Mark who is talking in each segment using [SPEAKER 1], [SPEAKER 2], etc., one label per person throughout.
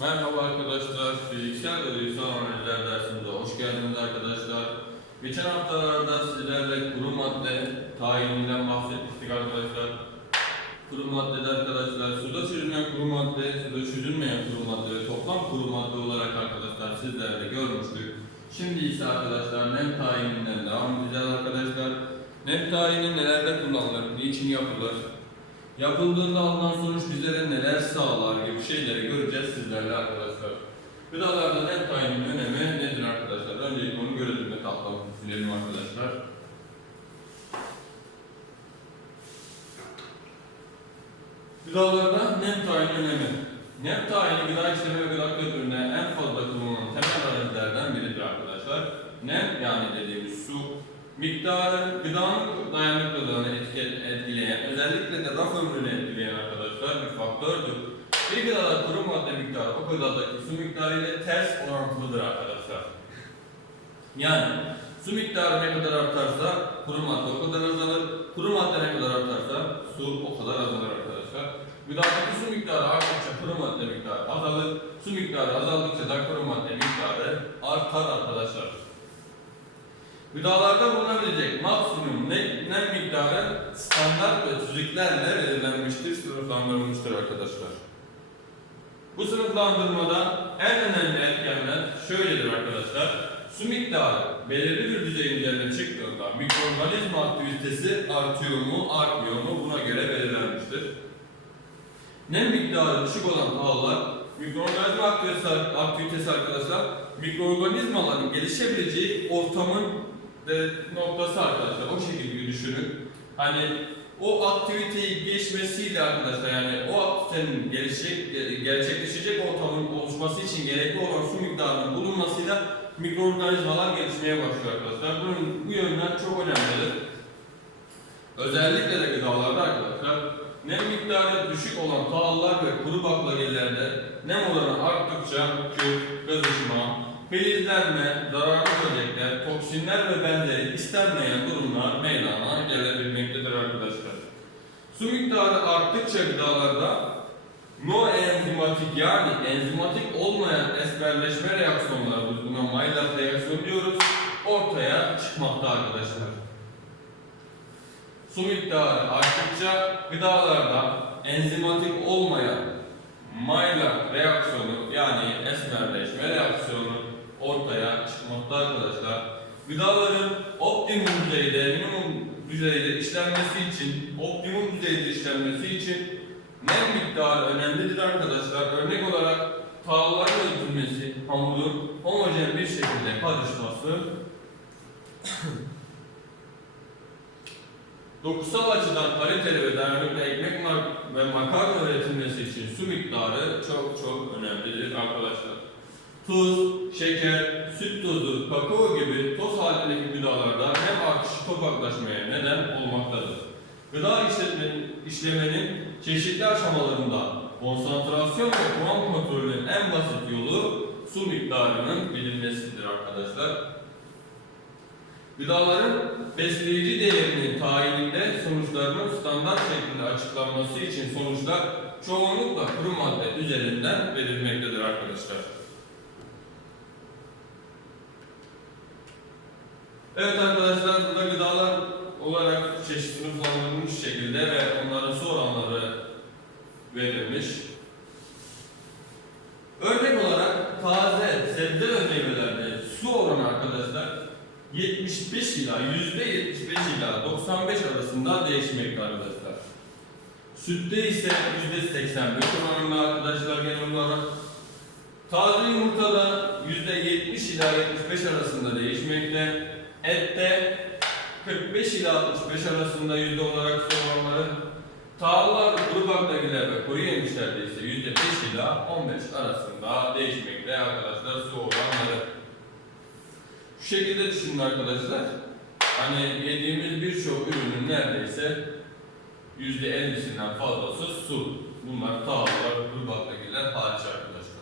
[SPEAKER 1] Merhaba arkadaşlar, fiziksel ve duysal analizler dersimize hoş geldiniz arkadaşlar. Geçen haftalarda sizlerle kuru madde tayininden bahsetmiştik arkadaşlar. Kuru maddede arkadaşlar, suda çözünen kuru madde, suda çözülmeyen kuru madde ve toplam kuru madde olarak arkadaşlar sizlerle görmüştük. Şimdi ise arkadaşlar nem tayininden devam edeceğiz arkadaşlar. Nem tayini nelerde kullanılır, niçin yapılır, Yapıldığında alınan sonuç bizlere neler sağlar gibi şeyleri göreceğiz sizlerle arkadaşlar. Gıdalarda nem tayinin önemi nedir arkadaşlar? Öncelikle onu görelim ve tahtamızı silelim arkadaşlar. Gıdalarda nem tayinin önemi. Nem tayini gıda işleme ve gıda kültüründe en fazla kullanılan temel analizlerden biridir arkadaşlar. Nem yani dediğimiz su miktarı gıdanın dayanıklılığını etki- etkileyen, özellikle de raf ömrünü etkileyen arkadaşlar bir faktördür. Bir gıdada kuru madde miktarı o gıdadaki su miktarı ile ters orantılıdır arkadaşlar. Yani su miktarı ne kadar artarsa kuru madde o kadar azalır, kuru madde ne kadar artarsa su o kadar azalır arkadaşlar. Gıdadaki su miktarı arttıkça kuru madde miktarı azalır, su miktarı azaldıkça da kuru madde miktarı artar arkadaşlar. Gıdalarda bulunabilecek maksimum ne, nem miktarı standart ve tüzüklerle belirlenmiştir, sınıflandırılmıştır arkadaşlar. Bu sınıflandırmada en önemli etkenler şöyledir arkadaşlar. Su miktarı belirli bir düzeyin üzerine çıktığında mikroorganizma aktivitesi artıyor mu, artmıyor mu buna göre belirlenmiştir. Nem miktarı düşük olan tahıllar mikroorganizma aktivitesi arkadaşlar mikroorganizmaların gelişebileceği ortamın de noktası arkadaşlar. O şekilde düşünün. Hani o aktiviteyi geçmesiyle arkadaşlar yani o aktivitenin gelişecek, gerçekleşecek ortamın oluşması için gerekli olan su miktarının bulunmasıyla mikroorganizmalar gelişmeye başlıyor arkadaşlar. Bunun bu yönden çok önemlidir. Özellikle de gıdalarda arkadaşlar nem miktarı düşük olan tahıllar ve kuru baklagillerde nem oranı arttıkça kök, kızışma, filizlenme, zararlı böcekler, toksinler ve benzeri istenmeyen durumlar meydana gelebilmektedir arkadaşlar. Su miktarı arttıkça gıdalarda no enzimatik yani enzimatik olmayan esmerleşme reaksiyonları biz buna Maillard reaksiyonu diyoruz ortaya çıkmakta arkadaşlar. Su miktarı arttıkça gıdalarda enzimatik olmayan Maillard reaksiyonu yani esmerleşme reaksiyonu ortaya çıkmakta arkadaşlar. Gıdaların optimum düzeyde, minimum düzeyde işlenmesi için, optimum düzeyde işlenmesi için nem miktarı önemlidir arkadaşlar. Örnek olarak tahılların öğütülmesi, hamurun homojen bir şekilde karışması, Dokusal açıdan kaliteli ve dayanıklı ekmek ve makarna üretilmesi için su miktarı çok çok önemlidir arkadaşlar. Tuz, şeker, süt tozu, kakao gibi toz halindeki gıdalarda hem akışı topaklaşmaya neden olmaktadır. Gıda işletmenin, işlemenin çeşitli aşamalarında konsantrasyon ve kıvam kontrolünün en basit yolu su miktarının bilinmesidir arkadaşlar. Gıdaların besleyici değerinin tayininde sonuçlarının standart şeklinde açıklanması için sonuçlar çoğunlukla kuru madde üzerinden verilmektedir arkadaşlar. Evet arkadaşlar burada gıdalar olarak çeşit sınıflandırılmış şekilde ve onların su oranları verilmiş. Örnek olarak taze sebze ve meyvelerde su oranı arkadaşlar 75 ila yüzde 75 ila 95 arasında değişmekte arkadaşlar. Sütte ise yüzde 85 oranında arkadaşlar genel olarak. Taze yumurtada yüzde 70 ila 75 arasında değişmekte. Ette 45 ila 65 arasında yüzde olarak su oranları. Tahıllar, kuru baklagiller ve kuru yemişlerde ise yüzde 5 ila 15 arasında değişmekte arkadaşlar su oranları. Şu şekilde düşünün arkadaşlar. Hani yediğimiz birçok ürünün neredeyse yüzde 50'sinden fazlası su. Bunlar tahıllar, kuru baklagiller hariç arkadaşlar.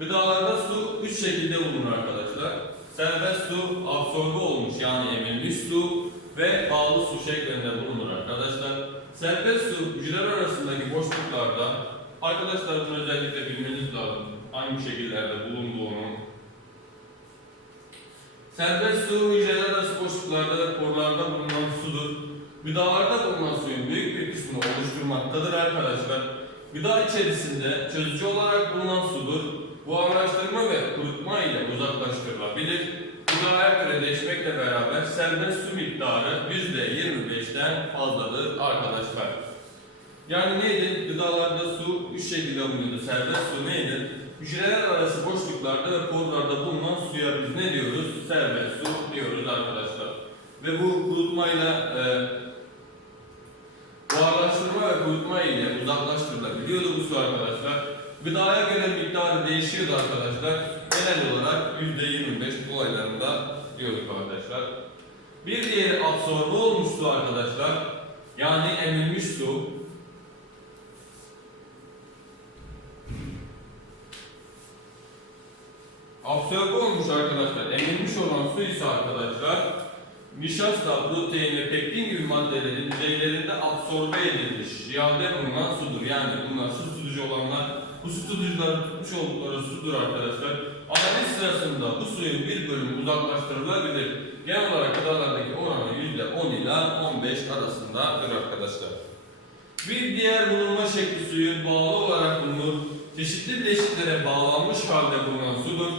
[SPEAKER 1] Gıdalarda su üç şekilde bulunur arkadaşlar. Serbest su, absorbe olmuş yani emilmiş su ve bağlı su şeklinde bulunur arkadaşlar. Serbest su hücreler arasındaki boşluklarda arkadaşlar bunu özellikle bilmeniz lazım. Hangi şekillerde bulunduğunu. Serbest su hücreler arası boşluklarda porlarda bulunan sudur. Gıdalarda bulunan suyun büyük bir kısmını oluşturmaktadır arkadaşlar. Gıda içerisinde çözücü olarak bulunan sudur. Buharlaştırma ve kurutma ile uzaklaştırılabilir. Gıdaya göre değişmekle beraber serbest su miktarı %25'ten fazladır arkadaşlar. Yani neydi? Gıdalarda su üç şekilde bulunuyordu. Serbest su neydi? Hücreler arası boşluklarda ve porlarda bulunan suya biz ne diyoruz? Serbest su diyoruz arkadaşlar. Ve bu kurutmayla e, buharlaştırma ve kurutma ile uzaklaştırılabiliyordu bu su arkadaşlar. Gıdaya göre miktarı değişiyordu arkadaşlar. Genel olarak %25 dolaylarında diyorduk arkadaşlar. Bir diğeri absorbe olmuş su arkadaşlar. Yani emilmiş su. Absorbe olmuş arkadaşlar. Emilmiş olan su ise arkadaşlar nişasta, protein ve pektin gibi maddelerin yüzeylerinde absorbe edilmiş yağda bulunan sudur. Yani bunlar su tutucu olanlar bu su tutucuların tutmuş oldukları sudur arkadaşlar. Analiz sırasında bu suyun bir bölümü uzaklaştırılabilir. Genel olarak gıdalardaki oranı %10 ila 15 arasındadır arkadaşlar. Bir diğer bulunma şekli suyun bağlı olarak bulunur. Çeşitli bileşiklere bağlanmış halde bulunan sudur.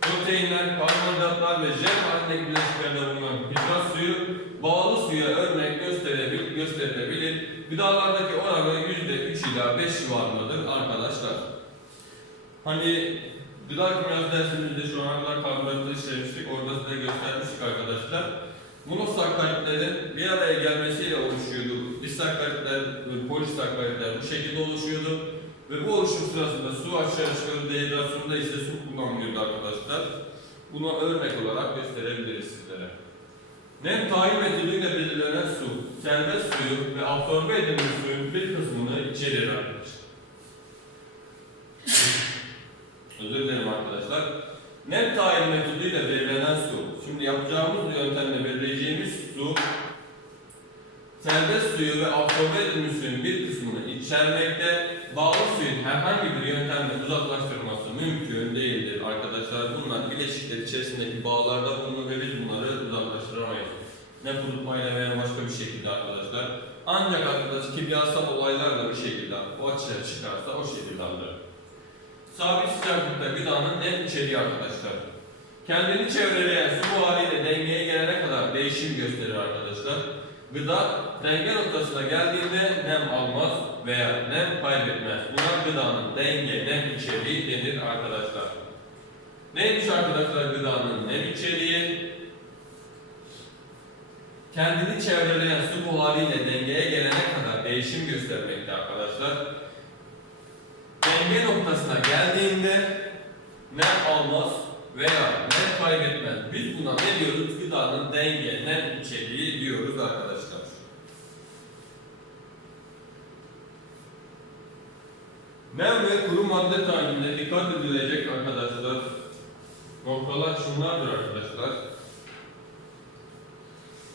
[SPEAKER 1] Proteinler, karbonhidratlar ve jel halindeki bileşiklerde bulunan hidrat suyu bağlı suya örnek gösterebilir, gösterilebilir. Gıdalardaki oranı %3 ila 5 civarındadır arkadaşlar. Hani gıda kimyası dersimizde şu ana kadar karbonhidratı işlemiştik. Orada size göstermiştik arkadaşlar. Monosakkaritlerin bir araya gelmesiyle oluşuyordu. Disakkaritler, polisakkaritler bu şekilde oluşuyordu. Ve bu oluşum sırasında su aşağı çıkıyor, dehidrasyonda ise su kullanılıyordu arkadaşlar. Buna örnek olarak gösterebiliriz sizlere. Nem tayin metoduyla belirlenen su, serbest suyu ve absorbe edilmiş suyun bir kısmını içerir arkadaşlar. Özür dilerim arkadaşlar. Nem tayin metoduyla belirlenen su. Şimdi yapacağımız yöntemle belirleyeceğimiz su serbest suyu ve absorbe edilmiş suyun bir kısmını içermekte bağlı suyun herhangi bir yöntemle uzaklaştırılması mümkün değildir arkadaşlar. Bunlar bileşikler içerisindeki bağlarda bulunur ve biz bunları uzaklaştıramayız. Ne kurutmayla veya başka bir şekilde arkadaşlar. Ancak arkadaşlar kimyasal olaylarla bir şekilde o açığa çıkarsa o şekilde alır. Sabit sıcaklıkta gıdanın nem içeriği arkadaşlar. Kendini çevreleyen su buharıyla dengeye gelene kadar değişim gösterir arkadaşlar. Gıda denge noktasına geldiğinde nem almaz veya nem kaybetmez. Buna gıdanın denge, nem içeriği denir arkadaşlar. Neymiş arkadaşlar gıdanın nem içeriği? Kendini çevreleyen su buharıyla dengeye gelene kadar değişim göstermekte arkadaşlar. Denge noktasına geldiğinde nem almaz veya nem kaybetmez. Biz buna ne diyoruz? Gıdanın denge, nem içeriği diyoruz arkadaşlar. Nem ve kuru madde tayininde dikkat edilecek arkadaşlar. Noktalar şunlardır arkadaşlar.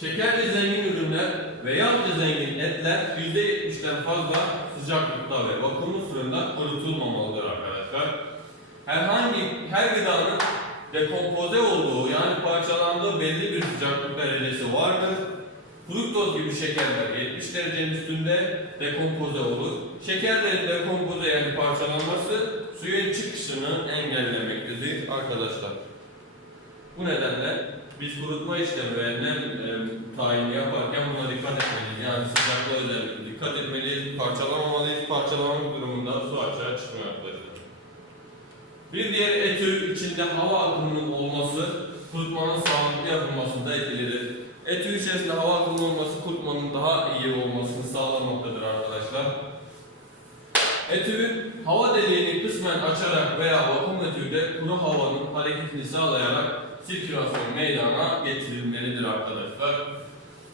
[SPEAKER 1] Şekerle zengin ürünler ve yağla zengin etler %70'den fazla sıcaklıkta ve vakumlu fırında kurutulmamalıdır arkadaşlar. Herhangi her gıdanın dekompoze olduğu yani parçalandığı belli bir sıcaklık derecesi vardır. Fruktoz gibi şekerler 70 derecenin üstünde dekompoze olur. Şekerlerin dekompoze yani parçalanması suyun çıkışını engellemektedir arkadaşlar. Bu nedenle biz kurutma işlemi ve nem e, tayini yaparken buna dikkat etmeliyiz. Yani sıcaklığa özellikle dikkat etmeliyiz. Parçalamamalıyız. Parçalama durumunda su açığa çıkmıyor arkadaşlar. Bir diğer etü içinde hava akımının olması kurutmanın sağlıklı yapılmasında etkilidir. Etü içerisinde hava akımının olması kurutmanın daha iyi olmasını sağlamaktadır arkadaşlar. Etüğün hava deliğini kısmen açarak veya vakum etüğde kuru havanın hareketini sağlayarak sirkülasyon meydana getirilmelidir arkadaşlar.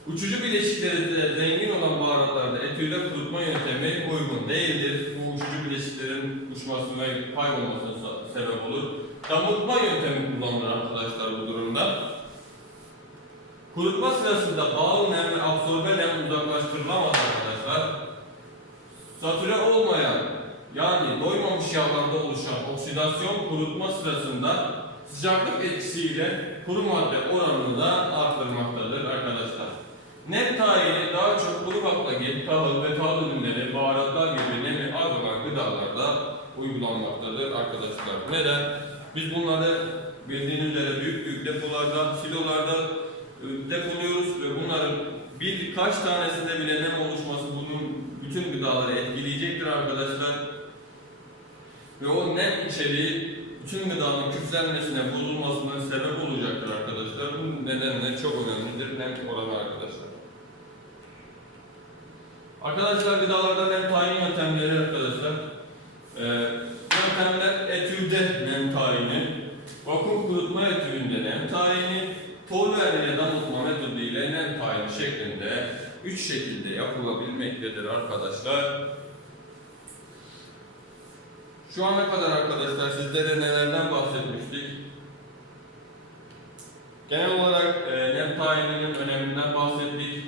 [SPEAKER 1] Uçucu bileşiklerde zengin olan baharatlarda etüğde kurutma yöntemi uygun değildir. Bu uçucu bileşiklerin uçması ve kaybolmasına sebep olur. Damıtma yöntemi kullanılır arkadaşlar bu durumda. Kurutma sırasında bağlı nem ve absorbe nem uzaklaştırılamaz arkadaşlar. Satüre olmayan yani doymamış yağlarda oluşan oksidasyon kurutma sırasında sıcaklık etkisiyle kuru madde oranını da arttırmaktadır arkadaşlar. Nem tayini daha çok kuru baklagil, tahıl ve tahıl ürünleri, baharatlar gibi nemi az olan gıdalarda uygulanmaktadır arkadaşlar. Neden? Biz bunları bildiğiniz üzere büyük büyük depolarda, silolarda e, depoluyoruz ve bunların birkaç tanesinde bile nem oluşması bunun bütün gıdaları etkileyecektir arkadaşlar. Ve o nem içeriği bütün gıdanın küflenmesine, bozulmasına sebep olacaktır arkadaşlar. Bu nedenle çok önemlidir nem oranı arkadaşlar. Arkadaşlar gıdalarda nem tayin yöntemleri arkadaşlar. Ee, yöntemler etüde nem tayini, vakum kurutma etüdünde nem tayini, tolver ya damıtma metodu ile nem tayini şeklinde üç şekilde yapılabilmektedir arkadaşlar. Şu ana kadar arkadaşlar sizlere nelerden bahsetmiştik? Genel olarak e, nem tayininin öneminden bahsettik.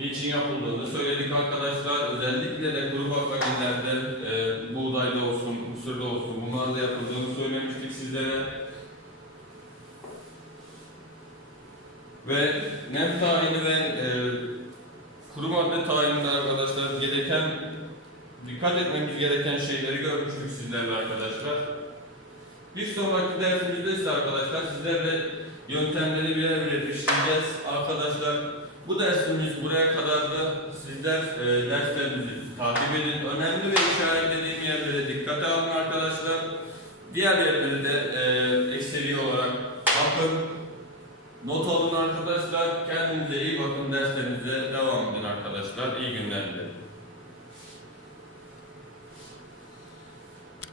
[SPEAKER 1] Niçin yapıldığını söyledik arkadaşlar. Özellikle de kuru baklagillerde e, buğdayda olsun, mısırda olsun bunlarda yapıldığını söylemiştik sizlere. Ve nem tayini ve e, kuru madde tayininde arkadaşlar gereken dikkat etmemiz gereken şeyleri görmüştük sizlerle arkadaşlar. Bir sonraki dersimizde ise arkadaşlar sizlerle yöntemleri birer birer işleyeceğiz arkadaşlar. Bu dersimiz buraya kadardı. Sizler e, derslerimizi takip edin. Önemli ve işaretlediğim yerlere dikkate alın arkadaşlar. Diğer yerleri de e, ekseri olarak bakın. Not alın arkadaşlar. Kendinize iyi bakın. Derslerinize devam edin arkadaşlar. İyi günler dilerim.